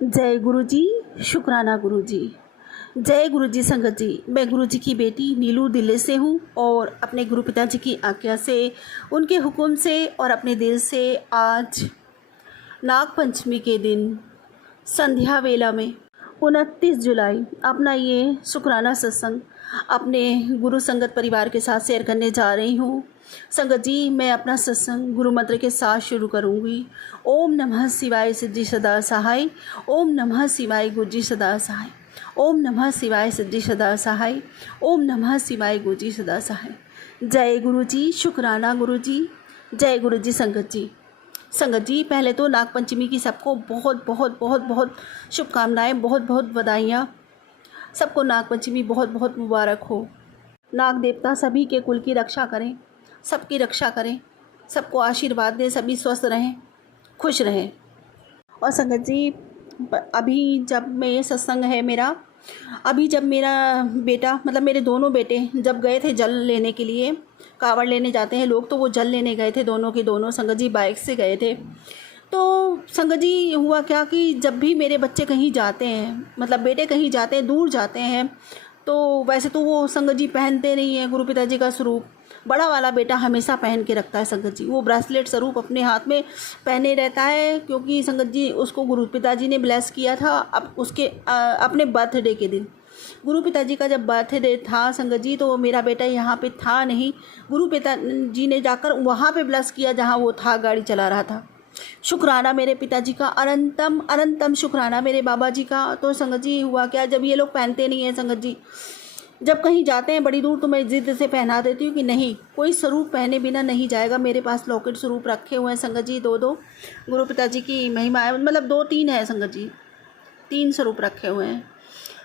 जय गुरु जी। शुक्राना गुरु जी। जय गुरु जी संगत जी। मैं गुरु जी की बेटी नीलू दिल्ली से हूँ और अपने गुरु पिताजी की आज्ञा से, उनके हुक्म से और अपने दिल से आज नाग पंचमी के दिन संध्या वेला में 29 जुलाई अपना ये शुक्राना सत्संग अपने गुरु संगत परिवार के साथ शेयर करने जा रही हूँ। संगत जी, मैं अपना सत्संग गुरु मंत्र के साथ शुरू करूँगी। ओम नमः शिवाय सिद्धि सदा सहाय। ओम नमः शिवाय गुरु जी सदा सहाय। ओम नमः शिवाय सिद्धि सदा सहाय। ओम नमः शिवाय गुरु जी सदा सहाय। जय गुरु जी। शुक्राना गुरु जी। जय गुरु जी संगत जी। संगत जी, पहले तो नाग पंचमी की सबको बहुत बहुत बहुत बहुत शुभकामनाएं, बहुत बहुत बधाइयाँ। सबको नाग पंचमी बहुत बहुत मुबारक हो। नाग देवता सभी के कुल की रक्षा करें, सबकी रक्षा करें, सबको आशीर्वाद दें, सभी स्वस्थ रहें, खुश रहें। और संगत जी, अभी जब मैं ये सत्संग है मेरा, अभी जब मेरा बेटा, मतलब मेरे दोनों बेटे जब गए थे जल लेने के लिए, कावड़ लेने जाते हैं लोग, तो वो जल लेने गए थे, दोनों के दोनों संगत जी बाइक से गए थे। तो संगत जी हुआ क्या कि जब भी मेरे बच्चे कहीं जाते हैं, मतलब बेटे कहीं जाते हैं, दूर जाते हैं, तो वैसे तो वो संगत जी पहनते नहीं हैं गुरु पिताजी का स्वरूप। बड़ा वाला बेटा हमेशा पहन के रखता है संगत जी, वो ब्रेसलेट स्वरूप अपने हाथ में पहने रहता है, क्योंकि संगत जी उसको गुरु पिताजी ने ब्लेस किया था अब उसके अपने बर्थडे के दिन। गुरु पिताजी का जब बर्थडे था संगत जी, तो मेरा बेटा यहाँ पे था नहीं, गुरु पिताजी ने जाकर वहाँ पे ब्लेस किया जहाँ वो था, गाड़ी चला रहा था। शुक्राना मेरे पिताजी का, अनंतम अनंतम शुक्राना मेरे बाबा जी का। तो संगत जी हुआ क्या, जब ये लोग पहनते नहीं हैं संगत जी, जब कहीं जाते हैं बड़ी दूर, तो मैं ज़िद से पहना देती हूँ कि नहीं, कोई स्वरूप पहने बिना नहीं जाएगा। मेरे पास लॉकेट स्वरूप रखे हुए हैं संगत जी, दो गुरु पिताजी की महिमा है, मतलब 2-3 है संगत जी, 3 स्वरूप रखे हुए हैं।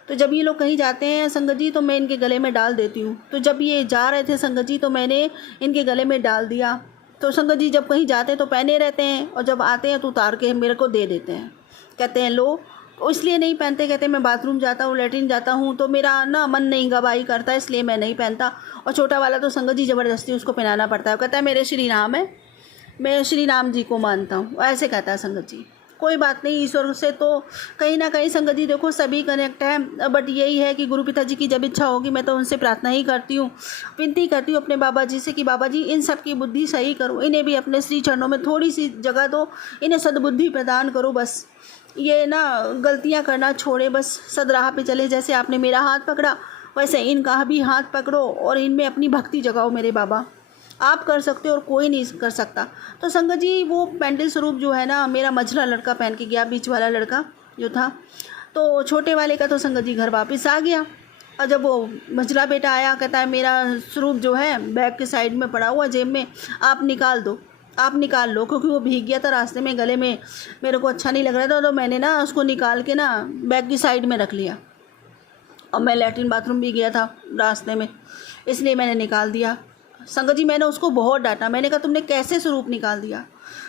तो जब ये लोग कहीं जाते हैं संगत जी, तो मैं इनके गले में डाल देती हूँ। तो जब ये जा रहे थे संगत जी, तो मैंने इनके गले में डाल दिया। तो संगत जी जब कहीं जाते हैं तो पहने रहते हैं, और जब आते हैं तो उतार के मेरे को दे देते हैं, कहते हैं लो। तो इसलिए नहीं पहनते, कहते मैं बाथरूम जाता हूँ, लेटरिन जाता हूँ, तो मेरा ना मन नहीं गवाही करता, इसलिए मैं नहीं पहनता। और छोटा वाला तो संगत जी ज़बरदस्ती उसको पहनाना पड़ता है, कहता है मेरे श्री राम है, मैं श्री राम जी को मानता हूँ, ऐसे कहता है संगत जी। कोई बात नहीं, ईश्वर से तो कहीं ना कहीं संगत जी देखो सभी कनेक्ट है, बट यही है कि गुरु पिताजी की जब इच्छा होगी, मैं तो उनसे प्रार्थना ही करती हूँ, विनती करती हूँ अपने बाबा जी से कि बाबा जी इन सब की बुद्धि सही करो, इन्हें भी अपने श्री चरणों में थोड़ी सी जगह दो, इन्हें सद्बुद्धि प्रदान करो, बस ये ना गलतियाँ करना छोड़े, बस सद राह पे चले। जैसे आपने मेरा हाथ पकड़ा, वैसे इनका भी हाथ पकड़ो और इनमें अपनी भक्ति जगाओ मेरे बाबा। आप कर सकते हो और कोई नहीं कर सकता। तो संगत जी वो पेंडल स्वरूप जो है ना, मेरा मझला लड़का पहन के गया, बीच वाला लड़का जो था, तो छोटे वाले का तो संगत जी घर वापस आ गया। और जब वो मझला बेटा आया, कहता है मेरा स्वरूप जो है बैग के साइड में पड़ा हुआ जेब में, आप निकाल दो, आप निकाल लो, क्योंकि वो भीग गया था रास्ते में, गले में मेरे को अच्छा नहीं लग रहा था, तो मैंने ना उसको निकाल के ना बैग की साइड में रख लिया। और मैं लैट्रिन बाथरूम भी गया था रास्ते में, इसलिए मैंने निकाल दिया। संगत जी मैंने उसको बहुत डांटा, मैंने कहा तुमने कैसे स्वरूप निकाल दिया,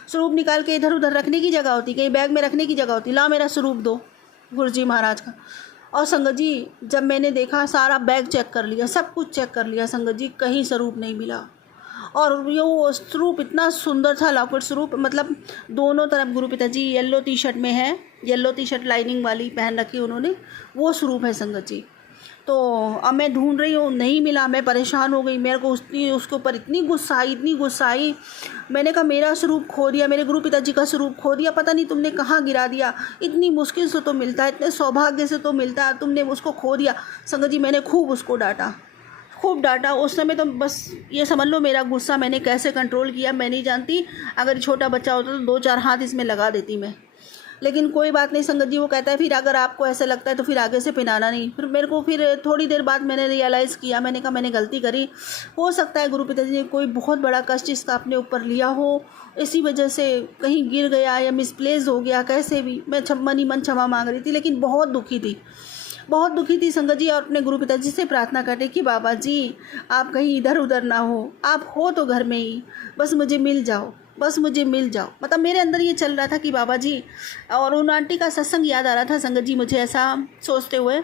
स्वरूप निकाल के इधर उधर रखने की जगह होती, कहीं बैग में रखने की जगह होती, ला मेरा स्वरूप दो गुरु जी महाराज का। और संगत जी जब मैंने देखा, सारा बैग चेक कर लिया, सब कुछ चेक कर लिया संगत जी, कहीं स्वरूप नहीं मिला। और ये वो स्वरूप इतना सुंदर था, लॉकेट स्वरूप, मतलब दोनों तरफ गुरु पिताजी येलो टी शर्ट में है, येलो टी शर्ट लाइनिंग वाली पहन रखी उन्होंने, वो स्वरूप है संगत जी। तो अब मैं ढूंढ रही हूँ, नहीं मिला, मैं परेशान हो गई, मेरे को उसके ऊपर इतनी गुस्सा आई, इतनी गुस्सा आई। मैंने कहा मेरा स्वरूप खो दिया, मेरे गुरु पिताजी का स्वरूप खो दिया, पता नहीं तुमने कहाँ गिरा दिया, इतनी मुश्किल से तो मिलता है, इतने सौभाग्य से तो मिलता है, तुमने उसको खो दिया। संगत जी मैंने खूब उसको डांटा, खूब डांटा। उस समय तो बस ये समझ लो मेरा गुस्सा मैंने कैसे कंट्रोल किया मैं नहीं जानती, अगर छोटा बच्चा होता तो 2-4 हाथ इसमें लगा देती मैं, लेकिन कोई बात नहीं संगत जी। वो कहता है फिर अगर आपको ऐसा लगता है तो फिर आगे से पहनाना नहीं। फिर मेरे को फिर थोड़ी देर बाद मैंने रियलाइज़ किया, मैंने कहा मैंने गलती करी, हो सकता है गुरु पिताजी ने कोई बहुत बड़ा कष्ट इसका अपने ऊपर लिया हो, इसी वजह से कहीं गिर गया या मिसप्लेस हो गया, कैसे भी। मैं मन ही मन क्षमा मांग रही थी, लेकिन बहुत दुखी थी, बहुत दुखी थी संगत जी। और अपने गुरु पिताजी से प्रार्थना करते कि बाबा जी आप कहीं इधर उधर ना हो, आप हो तो घर में ही, बस मुझे मिल जाओ, बस मुझे मिल जाओ। मतलब मेरे अंदर ये चल रहा था कि बाबा जी, और उन आंटी का सत्संग याद आ रहा था संगत जी मुझे, ऐसा सोचते हुए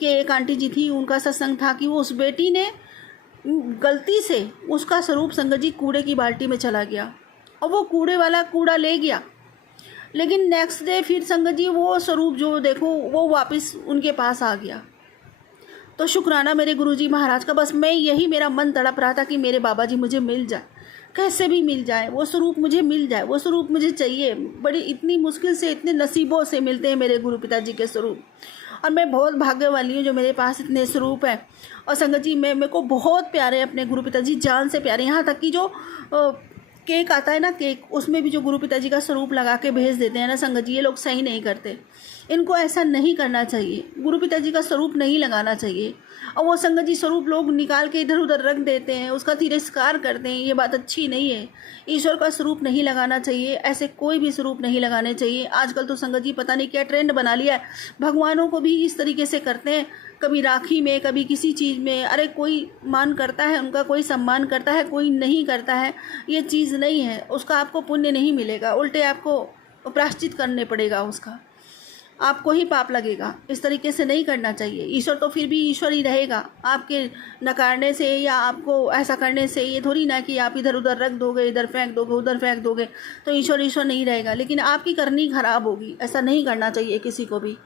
कि एक आंटी जी थी, उनका सत्संग था कि वो उस बेटी ने गलती से उसका स्वरूप संगत जी कूड़े की बाल्टी में चला गया, और वो कूड़े वाला कूड़ा ले गया, लेकिन नेक्स्ट डे फिर संगत जी वो स्वरूप जो देखो वो वापस उनके पास आ गया। तो शुक्राना मेरे गुरुजी महाराज का। बस मैं यही मेरा मन तड़प रहा था कि मेरे बाबा जी मुझे मिल जाए, कैसे भी मिल जाए, वो स्वरूप मुझे मिल जाए, वो स्वरूप मुझे चाहिए। बड़ी इतनी मुश्किल से, इतने नसीबों से मिलते हैं मेरे गुरु पिताजी के स्वरूप, और मैं बहुत भाग्य वाली हूँ जो मेरे पास इतने स्वरूप हैं। और संगत जी मेरे को बहुत प्यारे अपने गुरु पिताजी, जान से प्यारे। यहाँ तक कि जो केक आता है ना, केक, उसमें भी जो गुरु पिताजी का स्वरूप लगा के भेज देते हैं ना संगत जी, ये लोग सही नहीं करते। इनको ऐसा नहीं करना चाहिए, गुरु पिताजी का स्वरूप नहीं लगाना चाहिए। और वो संगत जी स्वरूप लोग निकाल के इधर उधर रख देते हैं, उसका तिरस्कार करते हैं, ये बात अच्छी नहीं है। ईश्वर का स्वरूप नहीं लगाना चाहिए, ऐसे कोई भी स्वरूप नहीं लगाने चाहिए। आजकल तो संगत जी पता नहीं क्या ट्रेंड बना लिया है, भगवानों को भी इस तरीके से करते हैं, कभी राखी में, कभी किसी चीज़ में। अरे कोई मान करता है उनका, कोई सम्मान करता है, कोई नहीं करता है, ये चीज़ नहीं है। उसका आपको पुण्य नहीं मिलेगा, उल्टे आपको प्रायश्चित करने पड़ेगा, उसका आपको ही पाप लगेगा। इस तरीके से नहीं करना चाहिए। ईश्वर तो फिर भी ईश्वर ही रहेगा, आपके नकारने से या आपको ऐसा करने से ये थोड़ी ना कि आप इधर उधर रख दोगे, इधर फेंक दोगे, उधर फेंक दोगे तो ईश्वर ईश्वर नहीं रहेगा, लेकिन आपकी करनी खराब होगी। ऐसा नहीं करना चाहिए किसी को भी।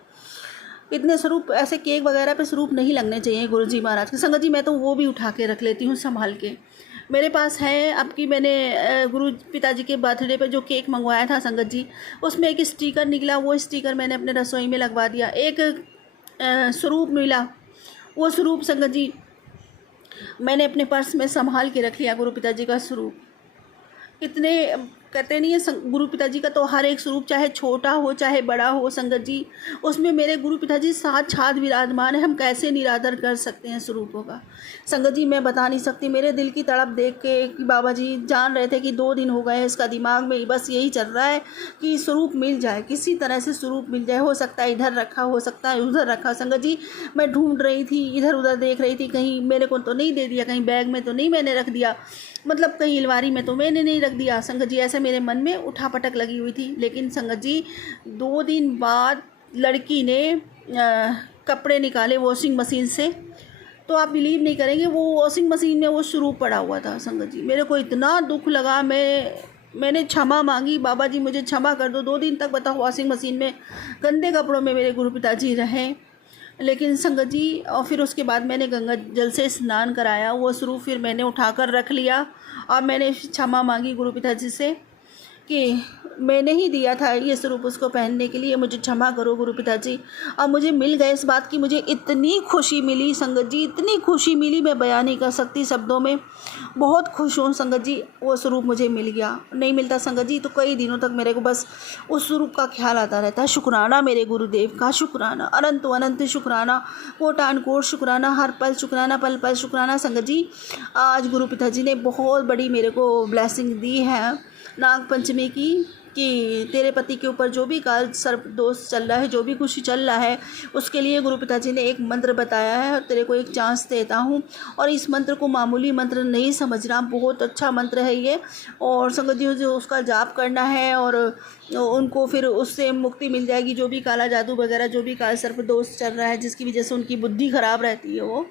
इतने स्वरूप ऐसे केक वगैरह पे स्वरूप नहीं लगने चाहिए गुरुजी महाराज के। संगत जी मैं तो वो भी उठा के रख लेती हूँ संभाल के, मेरे पास है। अब की मैंने गुरु पिताजी के बर्थडे पे जो केक मंगवाया था संगत जी, उसमें एक स्टिकर निकला, वो स्टिकर मैंने अपने रसोई में लगवा दिया। एक स्वरूप मिला, वो स्वरूप संगत जी मैंने अपने पर्स में संभाल के रख लिया, गुरु पिताजी का स्वरूप। इतने कहते नहीं है गुरु पिताजी का तो हर एक स्वरूप, चाहे छोटा हो चाहे बड़ा हो संगत जी, उसमें मेरे गुरु पिताजी साक्षात विराजमान है। हम कैसे निरादर कर सकते हैं स्वरूपों का संगत जी, मैं बता नहीं सकती। मेरे दिल की तड़प देख के कि बाबा जी जान रहे थे कि 2 दिन हो गए, इसका दिमाग में बस यही चल रहा है कि स्वरूप मिल जाए, किसी तरह से स्वरूप मिल जाए। हो सकता है इधर रखा, हो सकता है उधर रखा। संगत जी मैं ढूंढ रही थी, इधर उधर देख रही थी, कहीं मेरे को तो नहीं दे दिया, कहीं बैग में तो नहीं मैंने रख दिया, मतलब कहीं अलमारी में तो मैंने नहीं रख दिया। संगत जी ऐसे मेरे मन में उठापटक लगी हुई थी। लेकिन संगत जी 2 दिन बाद लड़की ने कपड़े निकाले वॉशिंग मशीन से, तो आप बिलीव नहीं करेंगे, वो वॉशिंग मशीन में वो स्वरूप पड़ा हुआ था। संगत जी मेरे को इतना दुख लगा, मैंने क्षमा मांगी, बाबा जी मुझे क्षमा कर दो। 2 दिन तक बताओ वॉशिंग मशीन में गंदे कपड़ों में मेरे गुरु पिताजी रहे। लेकिन संगत जी और फिर उसके बाद मैंने गंगा जल से स्नान कराया, वो स्वरूप फिर मैंने उठाकर रख लिया और मैंने क्षमा मांगी गुरु पिताजी से कि मैंने ही दिया था ये स्वरूप उसको पहनने के लिए, मुझे क्षमा करो गुरु पिताजी। और मुझे मिल गए, इस बात की मुझे इतनी खुशी मिली संगत जी, इतनी खुशी मिली मैं बयान नहीं कर सकती शब्दों में। बहुत खुश हूँ संगत जी, वो स्वरूप मुझे मिल गया। नहीं मिलता संगत जी तो कई दिनों तक मेरे को बस उस स्वरूप का ख्याल आता रहता है। शुक्राना मेरे गुरुदेव का, शुक्राना, अनंत अनंत शुक्राना, कोटान कोट शुक्राना, हर पल शुक्राना, पल पल शुक्राना। संगत जी आज गुरु पिताजी ने बहुत बड़ी मेरे को ब्लेसिंग दी है नाग पंचमी की, कि तेरे पति के ऊपर जो भी काल सर्प दोष चल रहा है, जो भी कुछ चल रहा है, उसके लिए गुरु पिताजी ने एक मंत्र बताया है और तेरे को एक चांस देता हूँ। और इस मंत्र को मामूली मंत्र नहीं समझना, बहुत अच्छा मंत्र है ये। और संगत जी जो उसका जाप करना है और उनको फिर उससे मुक्ति मिल जाएगी। जो भी काला जादू वगैरह, जो भी काल सर्प दोष चल रहा है जिसकी वजह से उनकी बुद्धि खराब रहती है, वो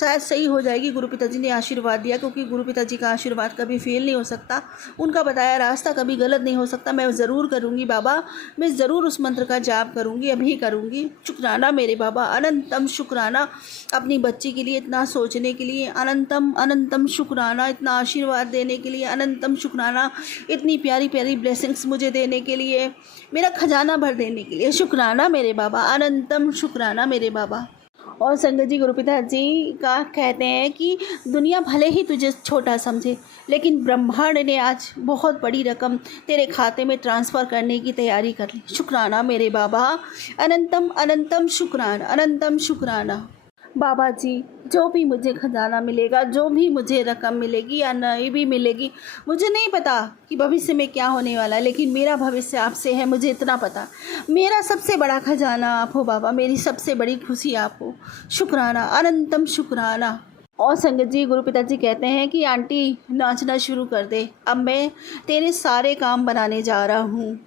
शायद सही हो जाएगी। गुरु पिताजी ने आशीर्वाद दिया, क्योंकि गुरु पिताजी का आशीर्वाद कभी फेल नहीं हो सकता, उनका बताया रास्ता कभी गलत नहीं हो सकता। मैं ज़रूर करूँगी बाबा, मैं ज़रूर उस मंत्र का जाप करूँगी, अभी करूँगी। शुक्राना मेरे बाबा, अनंतम शुक्राना अपनी बच्ची के लिए इतना सोचने के लिए, अनंतम अनंतम शुक्राना इतना आशीर्वाद देने के लिए, अनंतम शुक्राना इतनी प्यारी प्यारी ब्लेसिंग्स मुझे देने के लिए, मेरा खजाना भर देने के लिए। शुक्राना मेरे बाबा, अनंतम शुक्राना मेरे बाबा। और संगत जी गुरु पिताजी का कहते हैं कि दुनिया भले ही तुझे छोटा समझे, लेकिन ब्रह्मांड ने आज बहुत बड़ी रकम तेरे खाते में ट्रांसफ़र करने की तैयारी कर ली। शुक्राना मेरे बाबा, अनंतम अनंतम शुक्राना, अनंतम शुक्राना। बाबा जी जो भी मुझे खजाना मिलेगा, जो भी मुझे रकम मिलेगी या नहीं भी मिलेगी, मुझे नहीं पता कि भविष्य में क्या होने वाला है, लेकिन मेरा भविष्य आपसे है, मुझे इतना पता। मेरा सबसे बड़ा खजाना आप हो बाबा, मेरी सबसे बड़ी खुशी आप हो। शुक्राना, अनंतम शुक्राना। और संगत जी गुरु पिताजी कहते हैं कि आंटी नाचना शुरू कर दे, अब मैं तेरे सारे काम बनाने जा रहा हूँ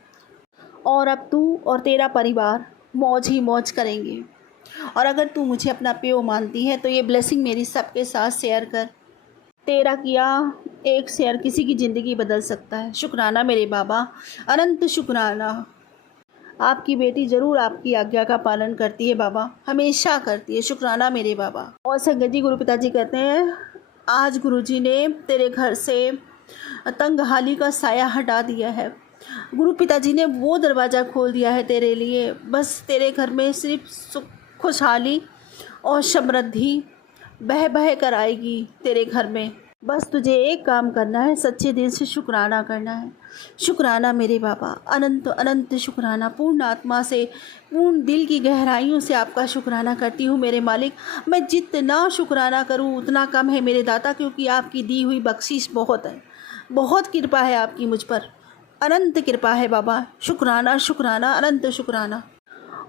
और अब तू और तेरा परिवार मौज ही मौज करेंगे। और अगर तू मुझे अपना प्यो मानती है तो ये ब्लेसिंग मेरी सबके साथ शेयर कर, तेरा किया एक शेयर किसी की ज़िंदगी बदल सकता है। शुक्राना मेरे बाबा, अनंत शुक्राना। आपकी बेटी ज़रूर आपकी आज्ञा का पालन करती है बाबा, हमेशा करती है। शुक्राना मेरे बाबा। और संगत जी, गुरु पिताजी कहते हैं, आज गुरुजी ने तेरे घर से तंगहाली का साया हटा दिया है। गुरु पिताजी ने वो दरवाज़ा खोल दिया है तेरे लिए। बस तेरे घर में सिर्फ सुख, खुशहाली और समृद्धि बह बह कर आएगी तेरे घर में। बस तुझे एक काम करना है, सच्चे दिल से शुक्राना करना है। शुक्राना मेरे बाबा, अनंत अनंत शुक्राना। पूर्ण आत्मा से, पूर्ण दिल की गहराइयों से आपका शुक्राना करती हूँ मेरे मालिक। मैं जितना शुक्राना करूँ उतना कम है मेरे दाता, क्योंकि आपकी दी हुई बख्शिश बहुत है, बहुत कृपा है आपकी मुझ पर, अनंत कृपा है बाबा। शुक्राना शुक्राना अनंत शुक्राना।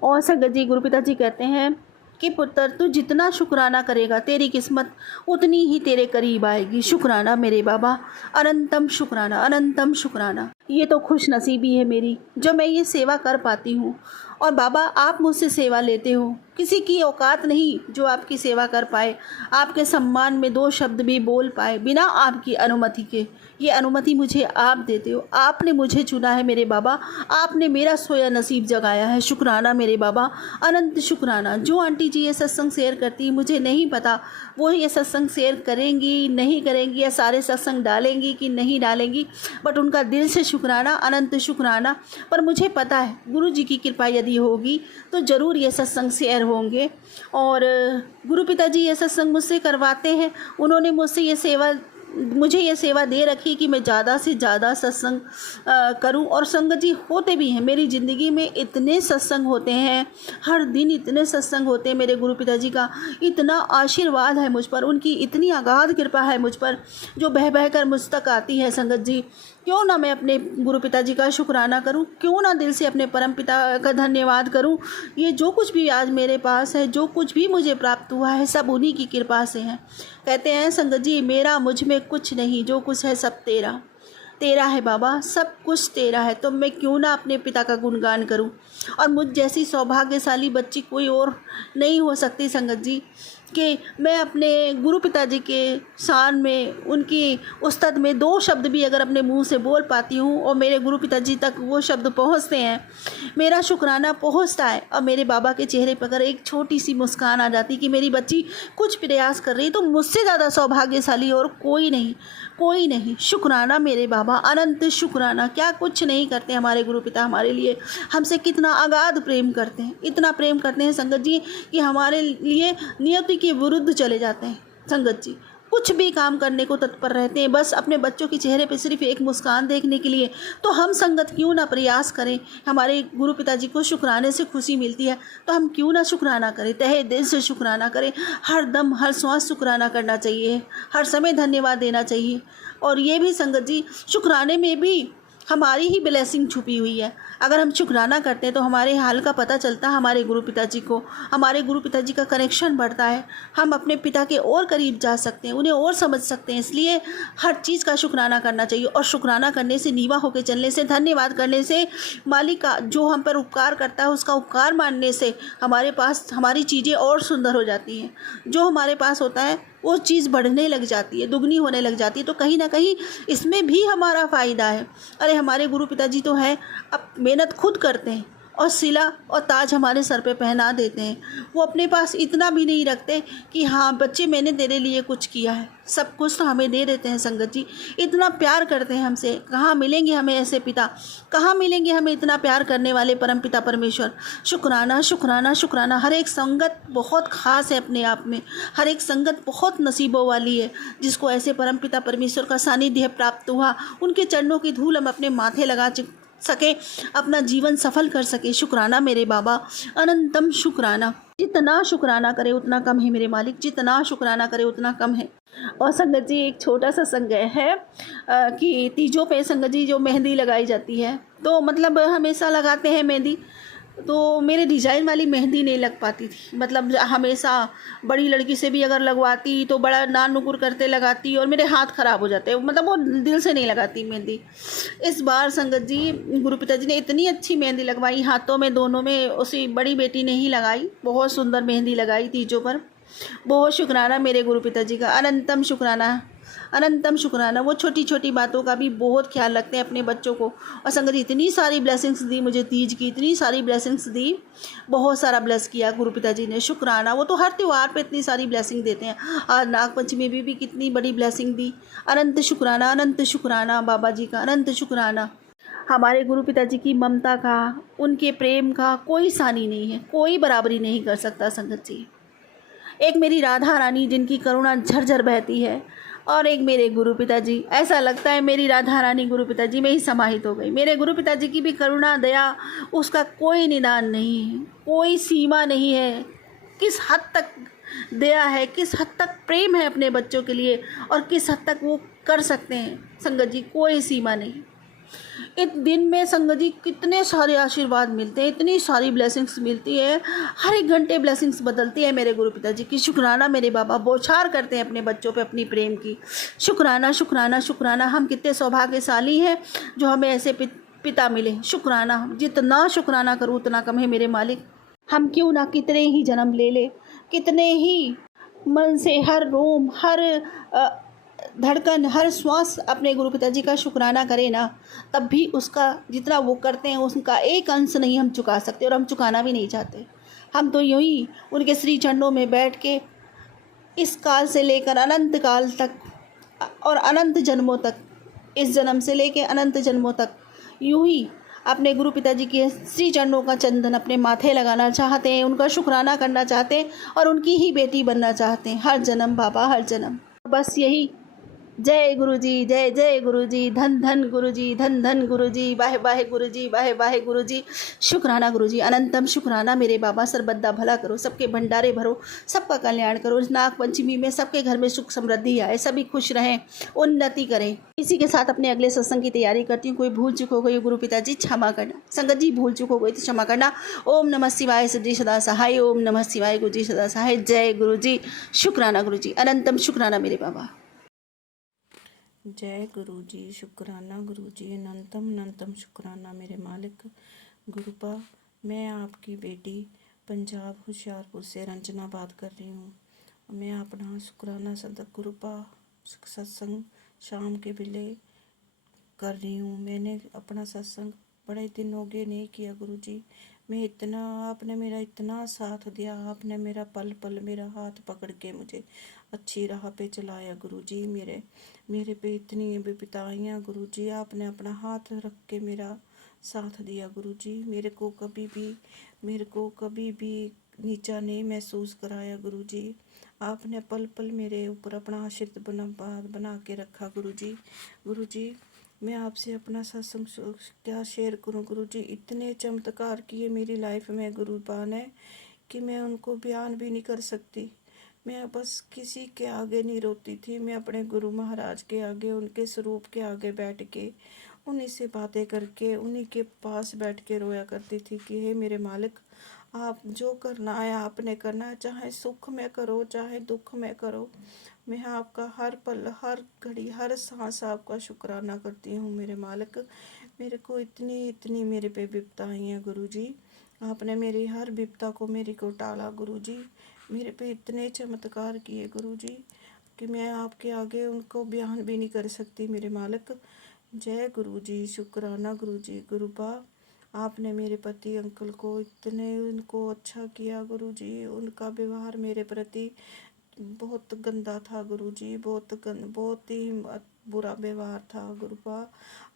और संगत जी, गुरु पिताजी कहते हैं कि पुत्र, तू जितना शुक्राना करेगा तेरी किस्मत उतनी ही तेरे करीब आएगी। शुक्राना मेरे बाबा, अनंतम शुक्राना अनंतम शुक्राना। ये तो खुश नसीबी है मेरी जो मैं ये सेवा कर पाती हूँ। और बाबा, आप मुझसे सेवा लेते हो, किसी की औकात नहीं जो आपकी सेवा कर पाए, आपके सम्मान में दो शब्द भी बोल पाए बिना आपकी अनुमति के। ये अनुमति मुझे आप देते हो, आपने मुझे चुना है मेरे बाबा, आपने मेरा सोया नसीब जगाया है। शुक्राना मेरे बाबा, अनंत शुक्राना। जो आंटी जी ये सत्संग शेयर करती, मुझे नहीं पता वो ये सत्संग शेयर करेंगी नहीं करेंगी, या सारे सत्संग डालेंगी कि नहीं डालेंगी, बट उनका दिल से शुक्राना, अनंत शुक्राना। पर मुझे पता है गुरु जी की कृपा यदि होगी तो ज़रूर ये सत्संग शेयर होंगे। और गुरु पिताजी ये सत्संग मुझसे करवाते हैं, उन्होंने मुझे ये सेवा दे रखी कि मैं ज़्यादा से ज़्यादा सत्संग करूं। और संगत जी, होते भी हैं मेरी ज़िंदगी में, इतने सत्संग होते हैं, हर दिन इतने सत्संग होते हैं। मेरे गुरु पिताजी का इतना आशीर्वाद है मुझ पर, उनकी इतनी अगाध कृपा है मुझ पर, जो बह बह कर मुझ तक आती है। संगत जी, क्यों ना मैं अपने गुरु पिताजी का शुक्राना करूं, क्यों ना दिल से अपने परम पिता का धन्यवाद करूं। ये जो कुछ भी आज मेरे पास है, जो कुछ भी मुझे प्राप्त हुआ है, सब उन्हीं की कृपा से है। कहते हैं संगत जी, मेरा मुझ में कुछ नहीं, जो कुछ है सब तेरा, तेरा है बाबा, सब कुछ तेरा है। तो मैं क्यों ना अपने पिता का गुणगान करूं। और मुझ जैसी सौभाग्यशाली बच्ची कोई और नहीं हो सकती संगत जी, कि मैं अपने गुरु पिताजी के शान में, उनकी उस्तद में दो शब्द भी अगर अपने मुंह से बोल पाती हूँ और मेरे गुरु पिताजी तक वो शब्द पहुँचते हैं, मेरा शुक्राना पहुँचता है, और मेरे बाबा के चेहरे पर अगर एक छोटी सी मुस्कान आ जाती कि मेरी बच्ची कुछ प्रयास कर रही, तो मुझसे ज़्यादा सौभाग्यशाली और कोई नहीं, कोई नहीं। शुक्राना मेरे बाबा, अनंत शुक्राना। क्या कुछ नहीं करते हमारे गुरु पिता हमारे लिए, हमसे कितना अगाध प्रेम करते हैं, इतना प्रेम करते हैं संगत जी कि हमारे लिए नियति के विरुद्ध चले जाते हैं। संगत जी, कुछ भी काम करने को तत्पर रहते हैं, बस अपने बच्चों के चेहरे पे सिर्फ एक मुस्कान देखने के लिए। तो हम संगत क्यों ना प्रयास करें, हमारे गुरु पिताजी को शुक्राने से खुशी मिलती है, तो हम क्यों ना शुक्राना करें, तहे दिल से शुक्राना करें। हर दम, हर श्वास शुक्राना करना चाहिए, हर समय धन्यवाद देना चाहिए। और ये भी संगत जी, शुक्राने में भी हमारी ही ब्लेसिंग छुपी हुई है। अगर हम शुक्राना करते हैं तो हमारे हाल का पता चलता है हमारे गुरु पिताजी को, हमारे गुरु पिताजी का कनेक्शन बढ़ता है, हम अपने पिता के और करीब जा सकते हैं, उन्हें और समझ सकते हैं। इसलिए हर चीज़ का शुक्राना करना चाहिए। और शुक्राना करने से, नीवा होकर चलने से, धन्यवाद करने से, मालिक का जो हम पर उपकार करता है उसका उपकार मानने से हमारे पास हमारी चीज़ें और सुंदर हो जाती हैं। जो हमारे पास होता है वो चीज़ बढ़ने लग जाती है, दुगनी होने लग जाती है। तो कहीं ना कहीं इसमें भी हमारा फ़ायदा है। अरे हमारे गुरु पिताजी तो है, अब मेहनत खुद करते हैं और सिला और ताज हमारे सर पे पहना देते हैं। वो अपने पास इतना भी नहीं रखते कि हाँ बच्चे मैंने तेरे लिए कुछ किया है, सब कुछ तो हमें दे देते हैं संगत जी। इतना प्यार करते हैं हमसे, कहाँ मिलेंगे हमें ऐसे पिता, कहाँ मिलेंगे हमें इतना प्यार करने वाले परम पिता परमेश्वर। शुक्राना शुक्राना शुक्राना। हर एक संगत बहुत ख़ास है अपने आप में, हर एक संगत बहुत नसीबों वाली है जिसको ऐसे परम पिता परमेश्वर का सानिध्य प्राप्त हुआ। उनके चरणों की धूल हम अपने माथे लगा सके, अपना जीवन सफल कर सके। शुक्राना मेरे बाबा, अनंतम शुक्राना। जितना शुक्राना करे उतना कम है मेरे मालिक, जितना शुक्राना करे उतना कम है। और संगत जी, एक छोटा सा संग्रह है कि तीजों पे संगत जी जो मेहंदी लगाई जाती है, तो मतलब हमेशा लगाते हैं मेहंदी, तो मेरे डिजाइन वाली मेहंदी नहीं लग पाती थी। मतलब हमेशा बड़ी लड़की से भी अगर लगवाती तो बड़ा नान नुकुर करते लगाती और मेरे हाथ ख़राब हो जाते, मतलब वो दिल से नहीं लगाती मेहंदी। इस बार संगत जी गुरु पिताजी ने इतनी अच्छी मेहंदी लगवाई, हाथों में दोनों में, उसी बड़ी बेटी ने ही लगाई, बहुत सुंदर मेहंदी लगाई तीजों पर। बहुत शुक्राना मेरे गुरु पिताजी का, अनंतम शुक्राना। अनंतम शुक्राना। वो छोटी छोटी बातों का भी बहुत ख्याल रखते हैं अपने बच्चों को। और संगत जी इतनी सारी ब्लेसिंग्स दी मुझे, तीज की इतनी सारी ब्लेसिंग्स दी, बहुत सारा ब्लेस किया गुरु पिताजी ने। शुक्राना। वो तो हर त्यौहार पे इतनी सारी ब्लेसिंग देते हैं। आज नागपंचमी में भी कितनी बड़ी ब्लेसिंग दी। अनंत शुक्राना, अनंत शुक्राना बाबा जी का, अनंत शुक्राना। हमारे गुरु पिताजी की ममता का, उनके प्रेम का कोई सानी नहीं है, कोई बराबरी नहीं कर सकता संगत जी। एक मेरी राधा रानी जिनकी करुणा झरझर बहती है, और एक मेरे गुरु पिताजी। ऐसा लगता है मेरी राधा रानी गुरु पिताजी में ही समाहित हो गई। मेरे गुरु पिताजी की भी करुणा दया, उसका कोई निदान नहीं है, कोई सीमा नहीं है। किस हद तक दया है, किस हद तक प्रेम है अपने बच्चों के लिए, और किस हद तक वो कर सकते हैं संगत जी, कोई सीमा नहीं। एक दिन में संगत जी कितने सारे आशीर्वाद मिलते हैं, इतनी सारी ब्लेसिंग्स मिलती है। हर एक घंटे ब्लेसिंग्स बदलती है मेरे गुरु पिताजी की। शुक्राना मेरे बाबा, बौछार करते हैं अपने बच्चों पे अपनी प्रेम की। शुक्राना शुक्राना शुक्राना। हम कितने सौभाग्यशाली हैं जो हमें ऐसे पिता मिले। शुक्राना, जितना शुक्राना करूँ उतना कम है मेरे मालिक। हम क्यों ना कितने ही जन्म ले ले, कितने ही मन से हर रोम, हर धड़कन, हर श्वास अपने गुरु पिताजी का शुक्राना करें ना, तब भी उसका जितना वो करते हैं उसका एक अंश नहीं हम चुका सकते, और हम चुकाना भी नहीं चाहते। हम तो यूँ ही उनके श्री चरणों में बैठ के इस काल से लेकर अनंत काल तक और अनंत जन्मों तक, इस जन्म से लेकर अनंत जन्मों तक यूँ ही अपने गुरु पिताजी के श्री चरणों का चंदन अपने माथे लगाना चाहते हैं, उनका शुक्राना करना चाहते हैं, और उनकी ही बेटी बनना चाहते हैं हर जन्म बाबा, हर जन्म। बस यही। जय गुरुजी, जय जय गुरुजी, धन धन गुरुजी, धन धन गुरुजी, वाहे वाहे गुरुजी, वाहे वाहे गुरुजी। शुक्राना गुरुजी, अनंतम शुक्राना मेरे बाबा। सरबद्दा भला करो, सबके भंडारे भरो, सबका कल्याण करो। इस नाग पंचमी में सबके घर में सुख समृद्धि आए, सभी खुश रहें, उन्नति करें। इसी के साथ अपने अगले सत्संग की तैयारी करती हूँ। कोई भूल चूक हो गई गुरु पिताजी क्षमा करना, संगत जी भूल चूक हो गई तो क्षमा करना। ओम नमः शिवाय सजी सदा सहाय, ओम नमः शिवाय गुरुजी सदा सहाय। जय गुरुजी, शुक्राना गुरुजी, अनंतम शुक्राना मेरे बाबा। जय गुरु जी, शुक्राना गुरु जी, अनंतम अनंतम शुक्राना मेरे मालिक। गुरुपा, मैं आपकी बेटी पंजाब होशियारपुर से रंजना बात कर रही हूँ। मैं अपना शुक्राना सदा गुरुपा सत्संग शाम के बेले कर रही हूँ। मैंने अपना सत्संग बड़े दिन हो गए नहीं किया गुरु जी। मैं इतना, आपने मेरा इतना साथ दिया, आपने मेरा पल पल मेरा हाथ पकड़ के मुझे अच्छी राह पे चलाया गुरु जी। मेरे पे इतनी विपदाइयाँ गुरु जी, आपने अपना हाथ रख के मेरा साथ दिया गुरु जी। मेरे को कभी भी नीचा नहीं महसूस कराया गुरु जी। आपने पल पल मेरे ऊपर अपना आशीर्वाद बना के रखा गुरु जी। गुरु जी, मैं आपसे अपना सत्संग क्या शेयर करूं गुरु जी। इतने चमत्कार किए मेरी लाइफ में गुरुपा ने कि मैं उनको बयान भी नहीं कर सकती। मैं बस किसी के आगे नहीं रोती थी, मैं अपने गुरु महाराज के आगे, उनके स्वरूप के आगे बैठ के उन्हीं से बातें करके उन्हीं के पास बैठ के रोया करती थी कि हे मेरे मालिक, आप जो करना है आपने करना है, चाहे सुख में करो चाहे दुख में करो। मैं आपका हर पल, हर घड़ी, हर सांस आपका शुक्राना करती हूँ मेरे मालिक। मेरे को इतनी इतनी मेरे पे विपदा आई है गुरु जी। आपने मेरी हर विपदा को मेरे को टाला गुरु जी। मेरे पे इतने चमत्कार किए गुरु जी कि मैं आपके आगे उनको बयान भी नहीं कर सकती मेरे मालिक। जय गुरु जी, शुक्राना गुरु जी। गुरुपा, आपने मेरे पति अंकल को इतने उनको अच्छा किया गुरु जी। उनका व्यवहार मेरे प्रति बहुत गंदा था गुरु जी, बहुत ही बुरा व्यवहार था गुरुपा।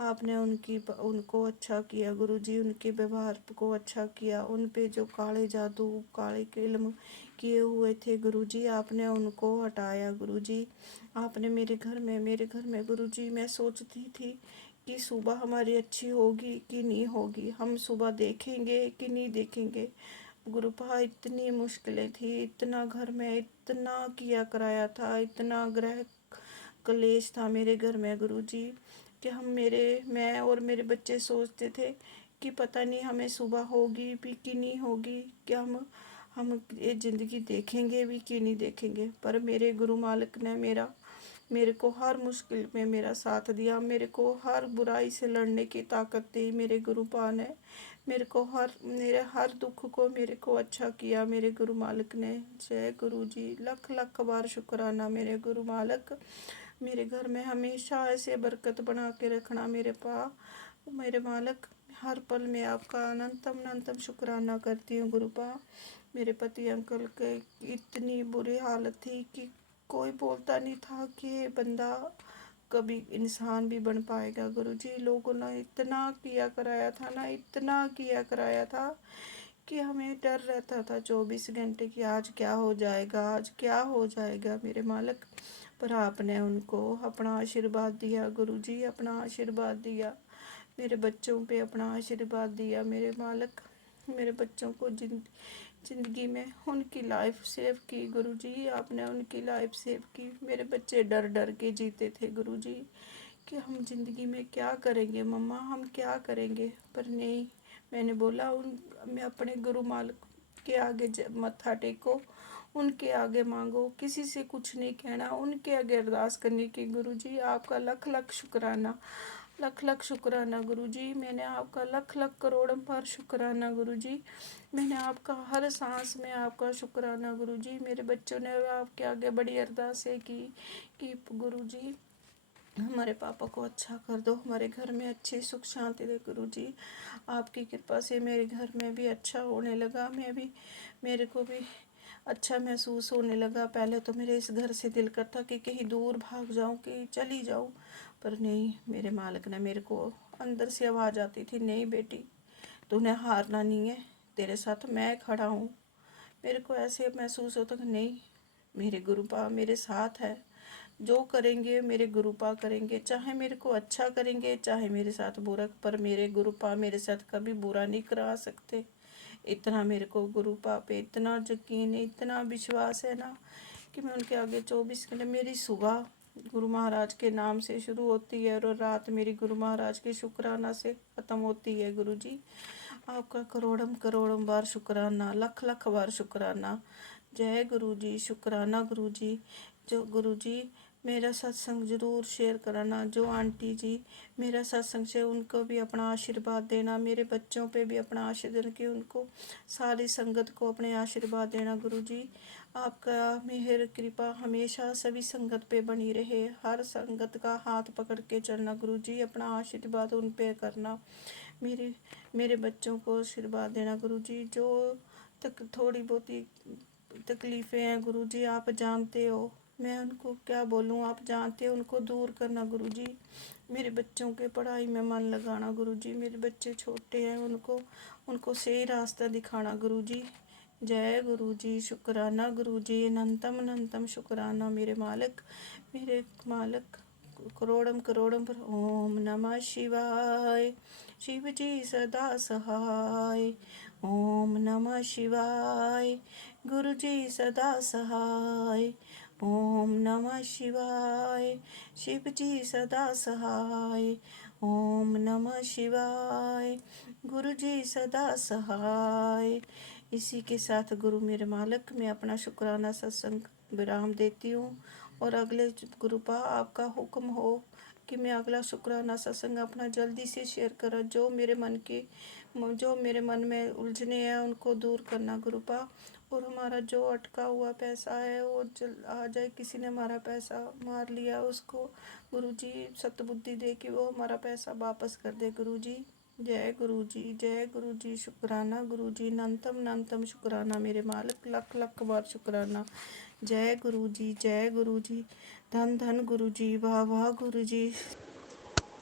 आपने उनको अच्छा किया गुरु जी, उनके व्यवहार को अच्छा किया। उन पे जो काले जादू, काले इल्म किए हुए थे गुरु जी, आपने उनको हटाया गुरु जी। आपने मेरे घर में गुरु जी, मैं सोचती थी कि सुबह हमारी अच्छी होगी कि नहीं होगी, हम सुबह देखेंगे कि नहीं देखेंगे। गुरुपा, इतनी मुश्किलें थी, इतना घर में इतना किया कराया था, इतना ग्रह कलेश था मेरे घर में गुरु जी कि मैं और मेरे बच्चे सोचते थे कि पता नहीं हमें सुबह होगी भी कि नहीं होगी, कि हम ये ज़िंदगी देखेंगे भी कि नहीं देखेंगे। पर मेरे गुरु मालिक ने मेरे को हर मुश्किल में मेरा साथ दिया, मेरे को हर बुराई से लड़ने की ताकत दी मेरे गुरुपा ने। मेरे हर दुख को मेरे को अच्छा किया मेरे गुरु मालिक ने। जय गुरु जी, लख लख बार शुक्राना मेरे गुरु मालिक। मेरे घर में हमेशा ऐसे बरकत बना के रखना मेरे मेरे मालिक। हर पल में आपका अनंतम अनंतम शुक्राना करती हूँ गुरुपा। मेरे पति अंकल के इतनी बुरी हालत थी कि कोई बोलता नहीं था कि ये बंदा कभी इंसान भी बन पाएगा। गुरुजी, लोगों ने इतना किया कराया था ना, इतना किया कराया था कि हमें डर रहता था 24 घंटे कि आज क्या हो जाएगा, आज क्या हो जाएगा मेरे मालिक। पर आपने उनको अपना आशीर्वाद दिया गुरुजी, अपना आशीर्वाद दिया मेरे बच्चों पे, अपना आशीर्वाद दिया मेरे मालिक। मेरे बच्चों को ज़िंदगी में उनकी लाइफ सेव की गुरुजी, आपने उनकी लाइफ सेव की। मेरे बच्चे डर डर के जीते थे गुरुजी कि हम ज़िंदगी में क्या करेंगे मम्मा, हम क्या करेंगे। पर नहीं, मैंने बोला मैं अपने गुरु मालिक के आगे मत्था टेको, उनके आगे मांगो, किसी से कुछ नहीं कहना, उनके आगे अरदास करने की। गुरुजी, आपका लख लख शुक्राना, लख लख शुक्राना गुरुजी। मैंने आपका लख लख करोड़ बार शुक्राना गुरुजी। मैंने आपका हर सांस में आपका शुक्राना गुरुजी। मेरे बच्चों ने आपके आगे बड़ी अरदासें की कि गुरुजी हमारे पापा को अच्छा कर दो, हमारे घर में अच्छी सुख शांति दे गुरुजी। आपकी कृपा से मेरे घर में भी अच्छा होने लगा, मेरे को भी अच्छा महसूस होने लगा। पहले तो मेरे इस घर से दिल करता कि कहीं दूर भाग जाऊं, कि चली जाऊं, पर नहीं, मेरे मालिक ने मेरे को अंदर से आवाज़ आती थी, नहीं बेटी, तूने हारना नहीं है, तेरे साथ मैं खड़ा हूँ। मेरे को ऐसे महसूस होता कि नहीं, मेरे गुरुपा मेरे साथ है, जो करेंगे मेरे गुरुपा करेंगे, चाहे मेरे को अच्छा करेंगे चाहे मेरे साथ बुरा, पर मेरे गुरुपा मेरे साथ कभी बुरा नहीं करा सकते। इतना मेरे को गुरुपा पे इतना यकीन है, इतना विश्वास है ना कि मैं उनके आगे 24 घंटे, मेरी सुबह गुरु महाराज के नाम से शुरू होती है और रात मेरी गुरु महाराज के शुक्राना से ख़त्म होती है। गुरु जी, आपका करोड़म करोड़म बार शुक्राना, लख लख बार शुक्राना। जय गुरु जी, शुक्राना गुरु जी। जो गुरु जी मेरा सत्संग ज़रूर शेयर कराना, जो आंटी जी मेरा सत्संग से उनको भी अपना आशीर्वाद देना, मेरे बच्चों पे भी अपना आशीर्वाद कि उनको सारी संगत को अपने आशीर्वाद देना। गुरु जी, आपका मेहर कृपा हमेशा सभी संगत पे बनी रहे, हर संगत का हाथ पकड़ के चलना। गुरु जी, अपना आशीर्वाद उन पे करना, मेरे बच्चों को आशीर्वाद देना। गुरु जी, जो तक थोड़ी बहुत तकलीफ़ें हैं गुरु जी, आप जानते हो, मैं उनको क्या बोलूँ, आप जानते हो, उनको दूर करना गुरु जी। मेरे बच्चों के पढ़ाई में मन लगाना गुरु जी, मेरे बच्चे छोटे हैं, उनको सही रास्ता दिखाना गुरु जी। जय गुरु जी, शुक्राना गुरु जी, अनंतम अनंतम शुक्राना मेरे मालिक करोड़म करोड़म पर। ओम नमः शिवाय, शिव जी सदा सहाय। ओम नमः शिवाय, गुरु जी सदा सहाय। ओम नमः शिवाय, शिव जी सदा सहाय। ओम नमः शिवाय, गुरु जी सदा सहाय। इसी के साथ गुरु मेरे मालिक, मैं अपना शुक्राना सत्संग विराम देती हूँ और अगले गुरुपा आपका हुक्म हो कि मैं अगला शुक्राना सत्संग अपना जल्दी से शेयर करा। जो मेरे मन में उलझने हैं उनको दूर करना गुरुपा, और हमारा जो अटका हुआ पैसा है वो आ जाए। किसी ने हमारा पैसा मार लिया, उसको गुरुजी सतबुद्धि दे कि वो हमारा पैसा वापस कर दे गुरुजी। जय गुरु जी, जय गुरु जी, शुक्राना गुरु जी, अनंतम अनंतम शुक्राना मेरे मालिक, लख लख बार शुक्राना। जय गुरु जी, जय गुरु जी, धन धन गुरु जी, वाह वाह गुरु जी।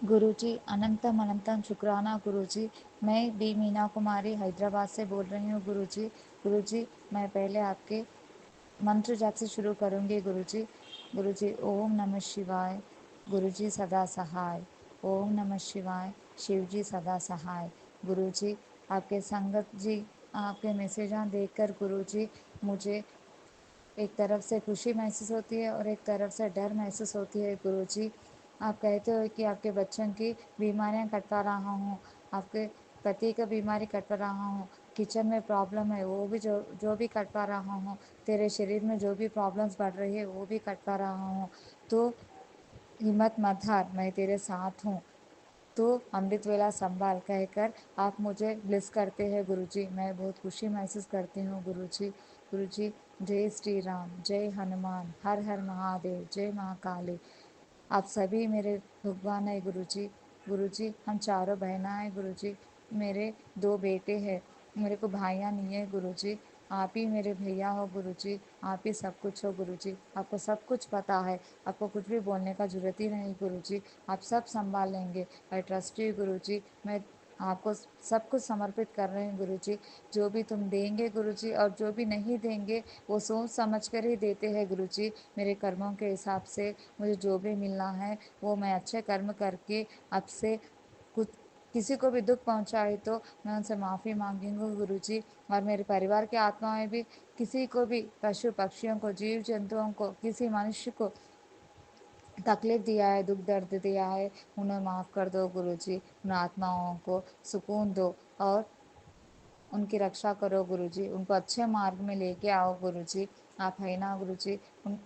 गुरुजी, अनंतम अनंतम शुक्राना गुरुजी। मैं बी मीना कुमारी हैदराबाद से बोल रही हूँ गुरुजी। गुरुजी, मैं पहले आपके मंत्र जाप से शुरू करूँगी गुरुजी। गुरुजी, ओम नमः शिवाय, गुरुजी सदा सहाय। ओम नमः शिवाय, शिवजी सदा सहाय। गुरुजी, आपके संगत जी आपके मैसेजां देखकर गुरुजी मुझे एक तरफ से खुशी महसूस होती है और एक तरफ से डर महसूस होती है। गुरुजी, आप कहते हो कि आपके बच्चों की बीमारियां कटवा रहा हूँ, आपके पति का बीमारी कटवा रहा हूँ, किचन में प्रॉब्लम है वो भी जो भी कटवा रहा हूँ, तेरे शरीर में जो भी प्रॉब्लम्स बढ़ रही है वो भी कटवा रहा हूँ। तो हिम्मत मत हार, मैं तेरे साथ हूँ। तो अमृत वेला संभाल कहकर आप मुझे ब्लेस करते हैं गुरुजी। मैं बहुत खुशी महसूस करती हूँ गुरुजी। गुरुजी, जय श्री राम, जय हनुमान, हर हर महादेव, जय महाकाली। आप सभी मेरे भगवान है गुरुजी। गुरुजी हम चारों बहना है गुरुजी। मेरे 2 बेटे हैं, मेरे को भाइयाँ नहीं है गुरुजी। आप ही मेरे भैया हो गुरुजी, आप ही सब कुछ हो गुरुजी। आपको सब कुछ पता है, आपको कुछ भी बोलने का ज़रूरत ही नहीं गुरुजी। आप सब संभाल लेंगे। आई ट्रस्ट यू गुरुजी। मैं आपको सब कुछ समर्पित कर रही हूँ गुरुजी। जो भी तुम देंगे गुरुजी और जो भी नहीं देंगे वो सोच समझ कर ही देते हैं गुरुजी। मेरे कर्मों के हिसाब से मुझे जो भी मिलना है वो मैं अच्छे कर्म करके आपसे कुछ किसी को भी दुख पहुंचाए तो मैं उनसे माफ़ी मांगूंगी गुरुजी। और मेरे परिवार की आत्माएं भी किसी को भी पशु पक्षियों को जीव जंतुओं को किसी मनुष्य को तकलीफ दिया है, दुख दर्द दिया है, उन्हें माफ़ कर दो गुरुजी। उन आत्माओं को सुकून दो और उनकी रक्षा करो गुरुजी। उनको अच्छे मार्ग में लेके आओ गुरुजी। आप है ना गुरुजी।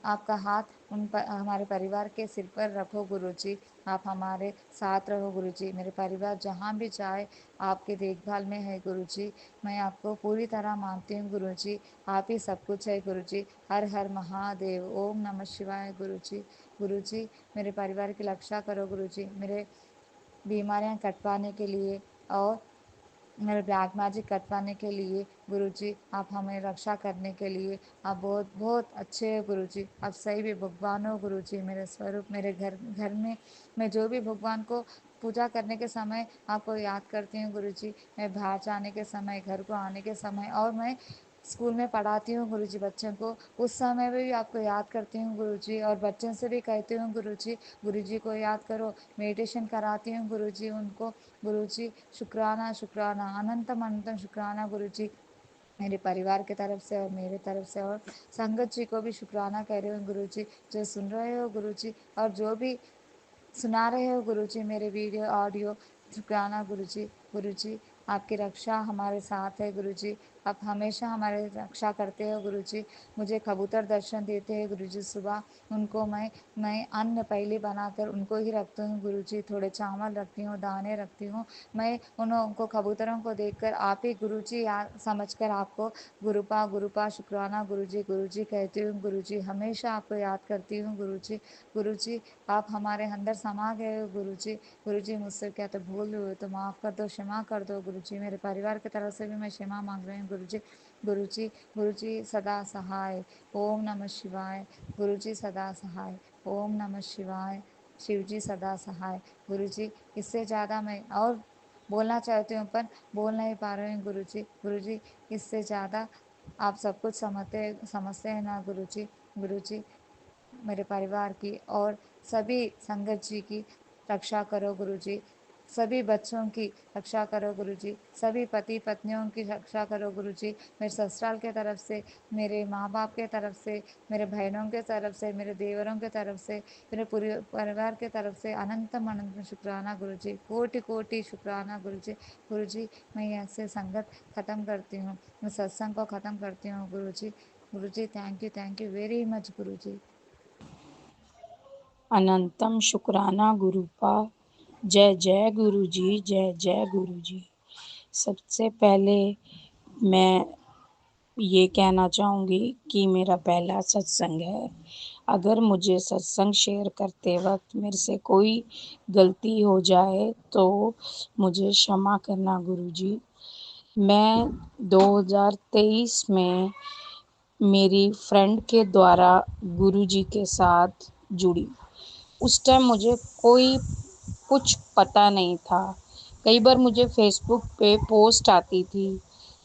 आपका हाथ हमारे परिवार के सिर पर रखो गुरुजी। आप हमारे साथ रहो गुरुजी। मेरे परिवार जहाँ भी जाए आपके देखभाल में है गुरुजी। मैं आपको पूरी तरह मानती हूँ गुरुजी। आप ही सब कुछ है गुरुजी। हर हर महादेव। ओम नमः शिवाय गुरुजी। गुरुजी मेरे परिवार की रक्षा करो गुरुजी। मेरे बीमारियाँ कटवाने के लिए और मेरे ब्लैक मैजिक कटवाने के लिए गुरुजी, आप हमें रक्षा करने के लिए आप बहुत बहुत अच्छे हो गुरुजी। आप सही भी भगवान हो गुरुजी। मेरे स्वरूप मेरे घर घर में मैं जो भी भगवान को पूजा करने के समय आपको याद करती हूँ गुरुजी। मैं बाहर जाने के समय, घर को आने के समय और मैं स्कूल में पढ़ाती हूँ गुरुजी बच्चों को, उस समय में भी आपको याद करती हूँ गुरुजी। और बच्चों से भी कहती हूँ गुरुजी, गुरुजी को याद करो। मेडिटेशन कराती हूँ गुरुजी उनको। गुरुजी शुक्राना शुक्राना अनंतम अनंतम शुक्राना गुरुजी। मेरे परिवार की तरफ से और मेरे तरफ से और संगत जी को भी शुक्राना कह रही हूँ गुरुजी, जो सुन रहे हो गुरुजी और जो भी सुना रहे हो गुरुजी मेरे वीडियो ऑडियो। शुक्राना गुरुजी। गुरुजी आपकी रक्षा हमारे साथ है गुरुजी। आप हमेशा हमारी रक्षा करते हो गुरुजी। मुझे कबूतर दर्शन देते हैं गुरुजी सुबह। उनको मैं अन्न पहले बनाकर उनको ही रखती हूँ गुरुजी। थोड़े चावल रखती हूँ, दाने रखती हूँ। मैं उनको कबूतरों को देखकर आप ही गुरुजी याद समझकर आपको गुरुपा गुरुपा शुक्राना गुरुजी गुरुजी कहती हूँ गुरुजी। हमेशा आपको याद करती हूँ गुरुजी। गुरुजी आप हमारे अंदर समा गए हो गुरुजी। गुरुजी मुझसे क्या तो भूल हुई तो माफ़ कर दो, क्षमा कर दो गुरुजी। मेरे परिवार की तरफ से भी मैं क्षमा मांग रही हूँ गुरुजी। गुरुजी गुरुजी सदा सहाय। ओम नमः शिवाय। गुरुजी सदा सहाय। ओम नमः शिवाय। शिवजी सदा सहाय। गुरुजी इससे ज़्यादा मैं और बोलना चाहती हूँ पर बोल नहीं पा रही हूँ गुरुजी। गुरुजी इससे ज़्यादा आप सब कुछ समझते हैं ना गुरुजी। गुरुजी मेरे परिवार की और सभी संगत जी की रक्षा करो गुरुजी। सभी बच्चों की रक्षा करो गुरुजी। सभी पति पत्नियों की रक्षा करो गुरुजी। मेरे ससुराल के तरफ से, मेरे माँ बाप के तरफ से, मेरे बहनों के तरफ से, मेरे देवरों के तरफ से, मेरे पूरे परिवार के तरफ से अनंतम अनंतम शुक्राना गुरुजी। कोटि कोटि शुक्राना गुरुजी। गुरुजी मैं ऐसे संगत ख़त्म करती हूँ, मैं सत्संग को ख़त्म करती हूँ गुरुजी। गुरुजी थैंक यू वेरी मच गुरुजी। अनंतम शुक्राना गुरुपा। जय जय गुरु जी, जय जय गुरु जी। सबसे पहले मैं ये कहना चाहूँगी कि मेरा पहला सत्संग है। अगर मुझे सत्संग शेयर करते वक्त मेरे से कोई गलती हो जाए तो मुझे क्षमा करना गुरु जी। मैं 2023 में मेरी फ्रेंड के द्वारा गुरु जी के साथ जुड़ी। उस टाइम मुझे कोई कुछ पता नहीं था। कई बार मुझे फेसबुक पे पोस्ट आती थी।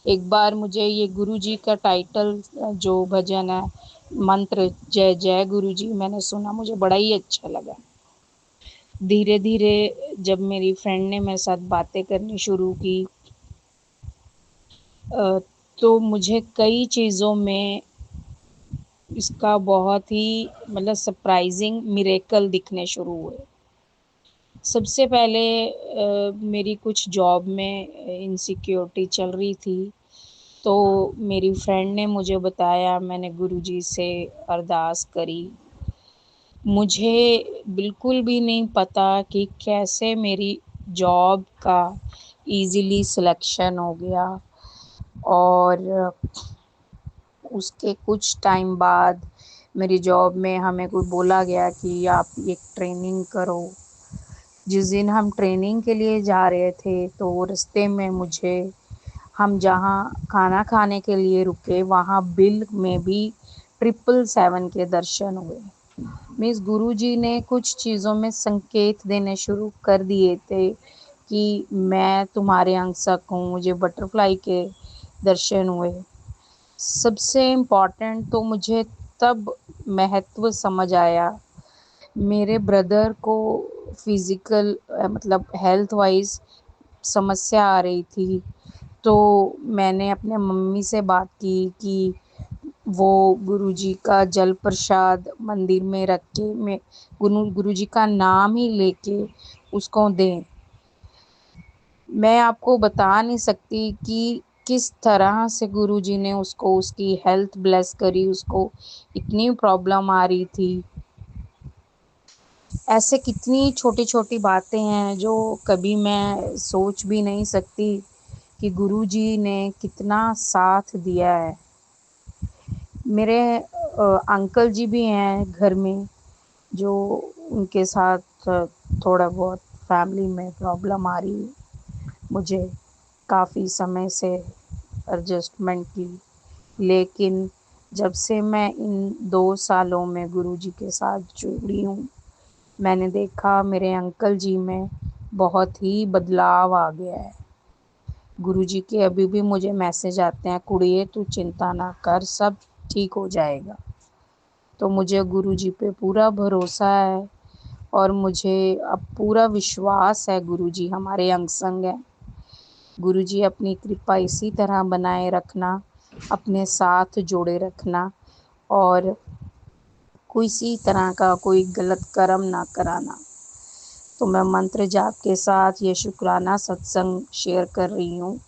एक बार मुझे ये गुरुजी का टाइटल जो भजन है मंत्र जय जय गुरुजी मैंने सुना, मुझे बड़ा ही अच्छा लगा। धीरे धीरे जब मेरी फ्रेंड ने मेरे साथ बातें करनी शुरू की तो मुझे कई चीज़ों में इसका बहुत ही मतलब सरप्राइजिंग मिरेकल दिखने शुरू हुए। सबसे पहले मेरी कुछ जॉब में इनसिक्योरिटी चल रही थी, तो मेरी फ्रेंड ने मुझे बताया, मैंने गुरुजी से अरदास करी। मुझे बिल्कुल भी नहीं पता कि कैसे मेरी जॉब का ईज़िली सिलेक्शन हो गया और उसके कुछ टाइम बाद मेरी जॉब में हमें कोई बोला गया कि आप एक ट्रेनिंग करो। जिस दिन हम ट्रेनिंग के लिए जा रहे थे तो रास्ते में मुझे हम जहाँ खाना खाने के लिए रुके वहाँ बिल में भी 777 के दर्शन हुए। मीन्स गुरुजी ने कुछ चीज़ों में संकेत देने शुरू कर दिए थे कि मैं तुम्हारे अंशक हूँ। मुझे बटरफ्लाई के दर्शन हुए। सबसे इम्पोर्टेंट तो मुझे तब महत्व समझ आया। मेरे ब्रदर को फिज़िकल मतलब हेल्थ वाइज़ समस्या आ रही थी, तो मैंने अपने मम्मी से बात की कि वो गुरुजी का जल प्रसाद मंदिर में रख के मैं गुरुजी का नाम ही लेके उसको दें। मैं आपको बता नहीं सकती कि किस तरह से गुरुजी ने उसको उसकी हेल्थ ब्लेस करी। उसको इतनी प्रॉब्लम आ रही थी। ऐसे कितनी छोटी-छोटी बातें हैं जो कभी मैं सोच भी नहीं सकती कि गुरुजी ने कितना साथ दिया है। मेरे अंकल जी भी हैं घर में, जो उनके साथ थोड़ा बहुत फैमिली में प्रॉब्लम आ रही है। मुझे काफ़ी समय से एडजस्टमेंट की, लेकिन जब से मैं इन 2 सालों में गुरुजी के साथ जुड़ी हूँ, मैंने देखा मेरे अंकल जी में बहुत ही बदलाव आ गया है। गुरुजी के अभी भी मुझे मैसेज आते हैं, कुड़िए तू चिंता ना कर, सब ठीक हो जाएगा। तो मुझे गुरुजी पे पूरा भरोसा है और मुझे अब पूरा विश्वास है गुरुजी हमारे अंग संग हैं। गुरुजी अपनी कृपा इसी तरह बनाए रखना, अपने साथ जोड़े रखना और किसी तरह का कोई गलत कर्म ना कराना। तो मैं मंत्र जाप के साथ ये शुक्राना सत्संग शेयर कर रही हूँ।